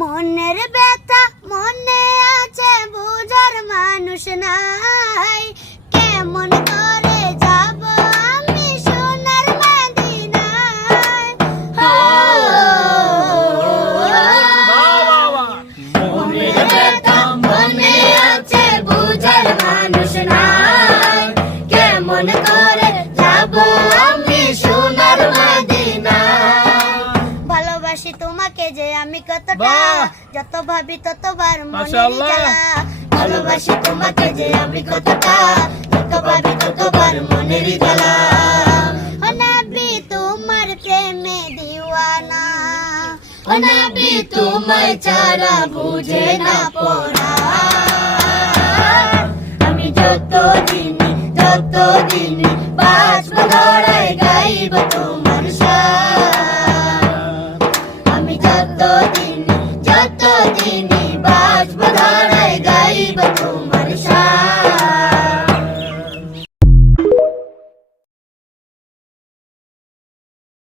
মনের ব্যথা মনে আছে বুঝার মানুষ নাই, কেমন করে যাব আমি সোনার মদিনায়। মনের ব্যথা মনে আছে বুঝার মানুষ নাই, কেমন করে যাব আমি সোনার মদিনায়। ভালোবাসি তোমাকে যে আমি কতটা, যত ভাবি ততবার মনের জ্বালা। ভালোবাসি তোমাকে যে আমি কতটা, যত ভাবি ততবার মনের জ্বালা। ও নবী তোমার প্রেমে দিওয়ানা, ও নবী তোমায় ছাড়া বুঝে না পড়া। আমি যতদিন বাঁচব ধরায় গাইব তোমার শান। আমি যতদিন বাঁচব